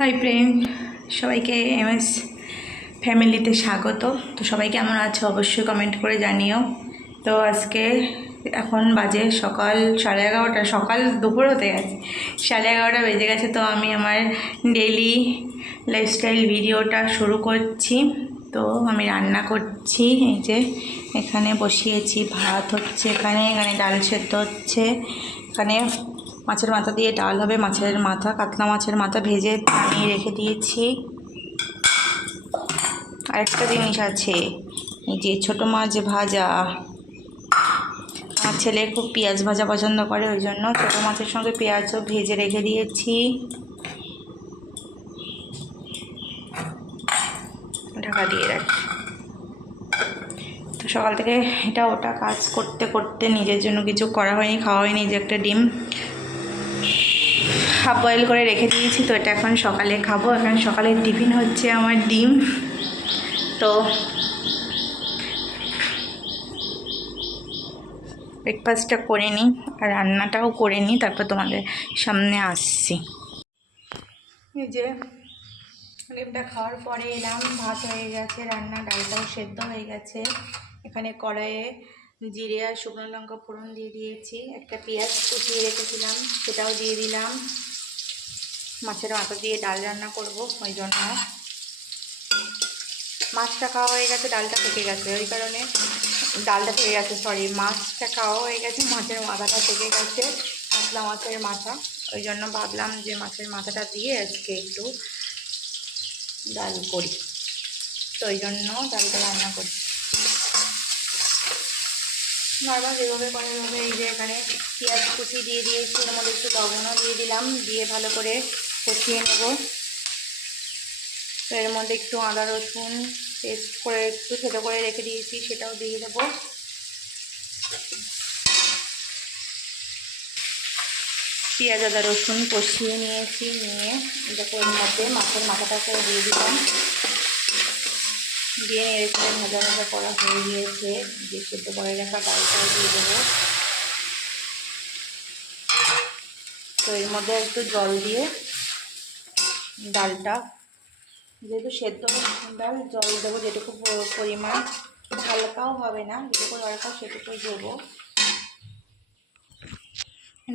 High প্রেম সবাইকে MS ফ্যামিলিতে স্বাগত। তো সবাই কেমন আছে? অবশ্যই কমেন্ট করে জানিও। তো আজকে এখন বাজে সকাল সাড়ে এগারোটা, সকাল দুপুর হতে গেছে। সাড়ে এগারোটা বেজে গেছে, তো আমি আমার ডেলি লাইফস্টাইল ভিডিওটা শুরু করছি। তো আমি রান্না করছি, এই যে এখানে বসিয়েছি, ভাত হচ্ছে, এখানে এখানে ডাল সেদ্ধ হচ্ছে, এখানে মাছের মাথা দিয়ে ডাল হবে, মাছের মাথা, কাতলা মাছের মাথা ভেজে নামিয়ে রেখে দিয়েছি। আরেকটা জিনিস আছে, এই যে ছোটো মাছ ভাজা। আমার ছেলে খুব পেঁয়াজ ভাজা পছন্দ করে, ওই জন্য ছোটো মাছের সঙ্গে পেঁয়াজও ভেজে রেখে দিয়েছি। ঢাকা দিয়ে রাখি। তো সকাল থেকে এটা ওটা কাজ করতে করতে নিজের জন্য কিছু করা হয়নি, খাওয়া হয়নি যে একটা ডিম। হাফ বয়েল করে রেখে দিয়েছি, তো এটা এখন সকালে খাব। এখন সকালের টিফিন হচ্ছে আমার ডিম। তো ব্রেকফাস্টটা করে নিই, আর রান্নাটাও করে নিই, তারপর তোমাদের সামনে আসছি। এই যে ডিমটা খাওয়ার পরে এলাম, ভাত হয়ে গেছে, রান্না, ডালটাও সেদ্ধ হয়ে গেছে। এখানে কড়াইয়ে জিরে আর শুকনো লঙ্কা ফোড়ন দিয়ে দিয়েছি। একটা পেঁয়াজ কুচিয়ে রেখেছিলাম, সেটাও দিয়ে দিলাম। মাছের মাথা দিয়ে ডাল রান্না করব ওই জন্য। মাছটা খাওয়া হয়ে গেছে, ডালটা থেকে গেছে। ওই কারণে ডালটা থেকে গেছে সরি মাছটা খাওয়া হয়ে গেছে, মাছের মাথাটা থেকে গেছে কাতলা মাছের মাথা। ওই জন্য ভাবলাম যে মাছের মাথাটা দিয়ে আজকে একটু ডাল করি। তো ওই জন্য ডালটা রান্না করি নর্মাল যেভাবে করে এভাবে এই যে এখানে পেঁয়াজ কুচি দিয়ে দিয়েছি, এর মধ্যে একটু লবণও দিয়ে দিলাম, দিয়ে ভালো করে কষিয়ে নেব। তো এর মধ্যে একটু আদা, রসুন পেস্ট করে একটু ছোটো করে রেখে দিয়েছি, সেটাও দিয়ে দেবো। পেঁয়াজ, আদা, রসুন কষিয়ে নিয়েছি, নিয়ে দেখো এর মধ্যে মাছের মাথাটাকে দিয়ে দিলাম। দিয়ে নেড়েচেড়ে ভাজা ভাজা করা হয়ে গিয়েছে যে সেদ্ধ করে রাখা ডালটাও দিয়ে দেবো। তো এর মধ্যে একটু জল দিয়ে ডালটা, যেহেতু সেদ্ধ ডাল জল দেবো যেটুকু পরিমাণ। হালকাও হবে না, যেটুকু দরকার সেটুকুই দেবো।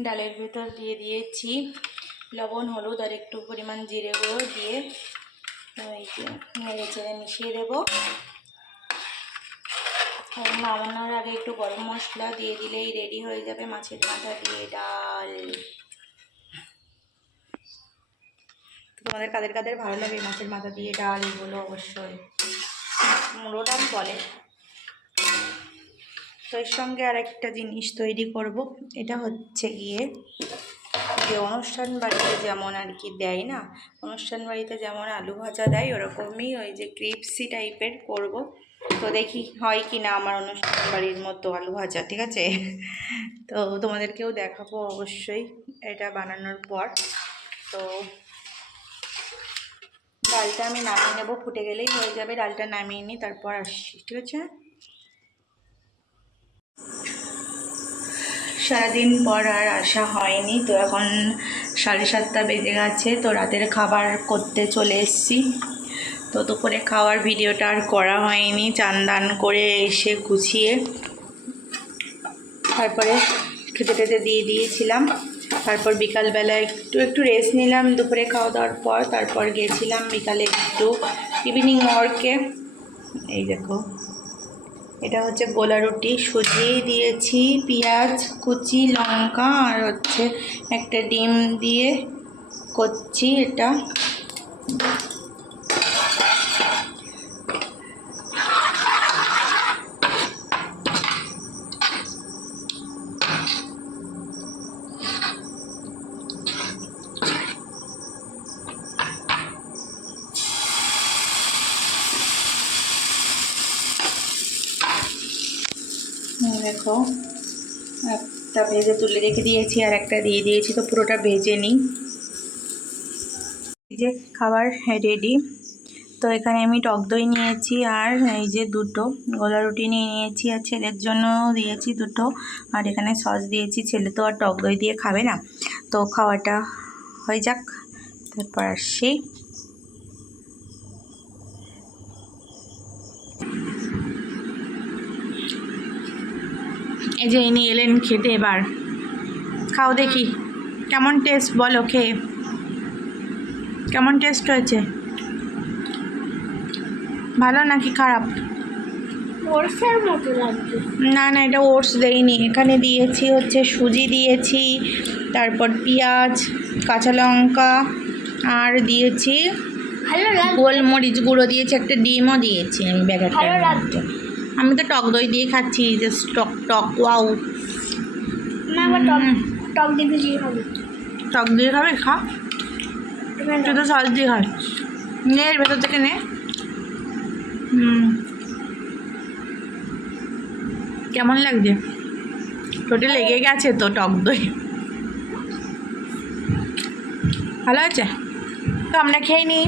ডালের ভিতর দিয়ে দিয়েছি লবণ, হলুদ আর একটু পরিমাণ জিরে গুঁড়ো দিয়ে এই যে নেড়ে চেড়ে মিশিয়ে দেবো। নামানোর আগে একটু গরম মশলা দিয়ে দিলেই রেডি হয়ে যাবে মাছের মাথা দিয়ে ডাল। তোমাদের কাদের কাদের ভালো লাগে মাছের মাথা দিয়ে ডাল এগুলো অবশ্যই। মুড়ো ডাল বলে। তো এর সঙ্গে আর একটা জিনিস তৈরি করব, এটা হচ্ছে গিয়ে যে অনুষ্ঠান বাড়িতে যেমন আর কি দেয় না, অনুষ্ঠান বাড়িতে যেমন আলু ভাজা দেয়, ওরকমই ওই যে ক্রিপসি টাইপের করব। তো দেখি হয় কি না আমার অনুষ্ঠান বাড়ির মতো আলু ভাজা, ঠিক আছে? তো তোমাদেরকেও দেখাবো অবশ্যই এটা বানানোর পর। তো ডালটা আমি নামিয়ে নেব, ফুটে গেলেই হয়ে যাবে, ডালটা নামিয়ে নিই তারপর আসছি, ঠিক আছে? সারাদিন পর আর আসা হয়নি। তো এখন সাড়ে সাতটা বেজে গেছে। তো রাতের খাবার করতে চলে এসেছি। তো দুপুরে খাওয়ার ভিডিওটা আর করা হয়নি। চান দান করে এসে গুছিয়ে তারপরে খেতে টেতে দিয়ে দিয়েছিলাম। তারপর বিকালবেলা একটু একটু রেস্ট নিলাম দুপুরে খাওয়া দাওয়ার পর। তারপর গেছিলাম বিকালে একটু ইভিনিং ওয়ার্কে এই দেখো। এটা হচ্ছে গোলা রুটি, সুজি দিয়েছি, পেঁয়াজ, কুচি, লঙ্কা, আর হচ্ছে একটা ডিম দিয়ে করছি এটা। দেখো। একটা ভেজে তুলে রেখে দিয়েছি, আর একটা দিয়ে দিয়েছি, তো পুরোটা ভেজে নিই। এই যে খাবার রেডি তো এখানে আমি টক দই নিয়েছি, আর এই যে দুটো গোলা রুটি নিয়ে নিয়েছি, আর ছেলের জন্য দিয়েছি দুটো। আর এখানে সস দিয়েছি, ছেলে তো আর টক দই দিয়ে খাবে না। তো খাওয়াটা হয়ে যাক, তারপর আসছি। এই যে ইনি এলেন খেতে এবার। খাও দেখি কেমন টেস্ট বলো খেয়ে। কেমন টেস্ট হয়েছে? ভালো নাকি খারাপ? মতো লাগছে। না না এটা ওটস দেইনি। এখানে দিয়েছি হচ্ছে সুজি দিয়েছি তারপর পেঁয়াজ কাঁচা লঙ্কা আর দিয়েছি গোলমরিচ গুঁড়ো দিয়েছি একটা ডিমও দিয়েছি আমি মধ্যে। আমি তো টক দই দিয়ে খাচ্ছি জাস্ট টক টক ওয়াও না আমার টক টক দিয়ে হবে টক দিয়ে খাবে? খা। তুই তো সস দিয়ে খাস নে এর ভেতর থেকে নে। কেমন লাগছে? ঠোঁটে লেগে গেছে তো টক দই? ভালো আছে তো আমরা খেয়ে নিই।